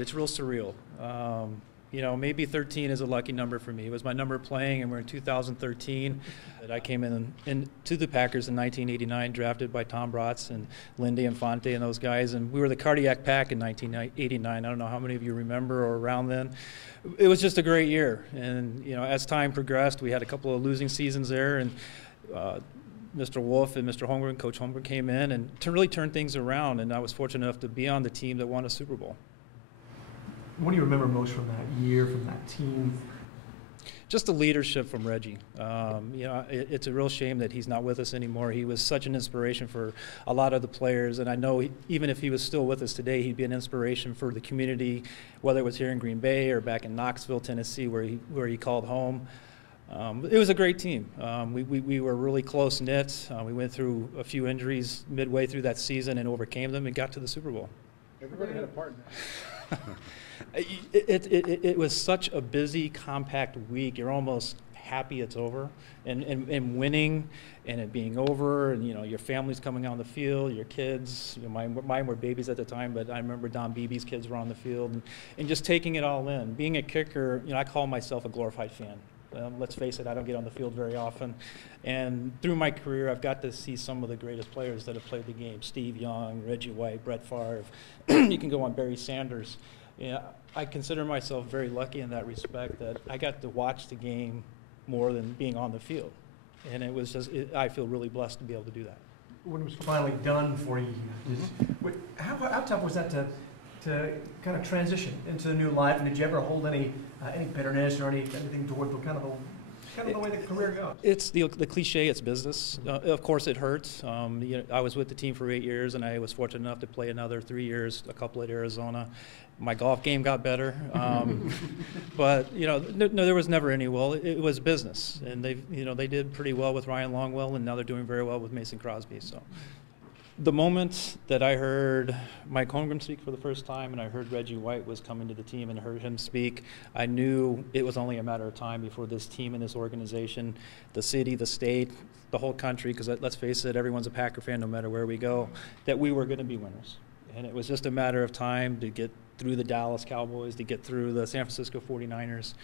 It's real surreal. You know, maybe 13 is a lucky number for me. It was my number playing, and we're in 2013. That I came in to the Packers in 1989, drafted by Tom Bratz and Lindy Infante and those guys, and we were the cardiac pack in 1989. I don't know how many of you remember or around then. It was just a great year, and you know, as time progressed, we had a couple of losing seasons there, and Mr. Wolf and Mr. Holmgren, Coach Holmgren, came in and really turned things around, and I was fortunate enough to be on the team that won a Super Bowl. What do you remember most from that year, from that team? Just the leadership from Reggie. You know, it's a real shame that he's not with us anymore. He was such an inspiration for a lot of the players, and I know even if he was still with us today, he'd be an inspiration for the community, whether it was here in Green Bay or back in Knoxville, Tennessee, where he called home. It was a great team. We were really close-knit. We went through a few injuries midway through that season and overcame them and got to the Super Bowl. Everybody had a part in that. It was such a busy, compact week. You're almost happy it's over, and winning, and it being over, and you know your family's coming on the field, your kids. You know, mine were babies at the time, but I remember Don Beebe's kids were on the field, and just taking it all in. Being a kicker, you know, I call myself a glorified fan. Let's face it, I don't get on the field very often, and through my career, I've got to see some of the greatest players that have played the game: Steve Young, Reggie White, Brett Favre. You can go on, Barry Sanders. Yeah, I consider myself very lucky in that respect that I got to watch the game more than being on the field. And it was just, I feel really blessed to be able to do that. When it was finally done for you, how tough was that to kind of transition into the new life? And did you ever hold any bitterness or anything toward the kind of the way the career goes? It's the cliche, it's business. Of course it hurts. You know, I was with the team for 8 years, and I was fortunate enough to play another 3 years, a couple at Arizona. My golf game got better, but you know, no, there was never any will. It was business, and they did pretty well with Ryan Longwell, and now they're doing very well with Mason Crosby. So, the moment that I heard Mike Holmgren speak for the first time, and I heard Reggie White was coming to the team, and heard him speak, I knew it was only a matter of time before this team and this organization, the city, the state, the whole country, because let's face it, everyone's a Packer fan no matter where we go, that we were going to be winners. And it was just a matter of time to get through the Dallas Cowboys, to get through the San Francisco 49ers.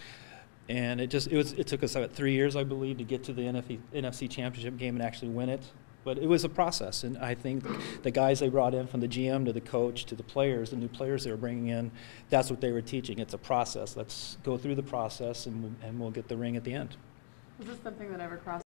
And it took us about 3 years, I believe, to get to the NFC Championship game and actually win it. But it was a process, and I think the guys they brought in, from the GM to the coach to the players, the new players they were bringing in, that's what they were teaching. It's a process. Let's go through the process, and we'll get the ring at the end. Was this something that ever crossed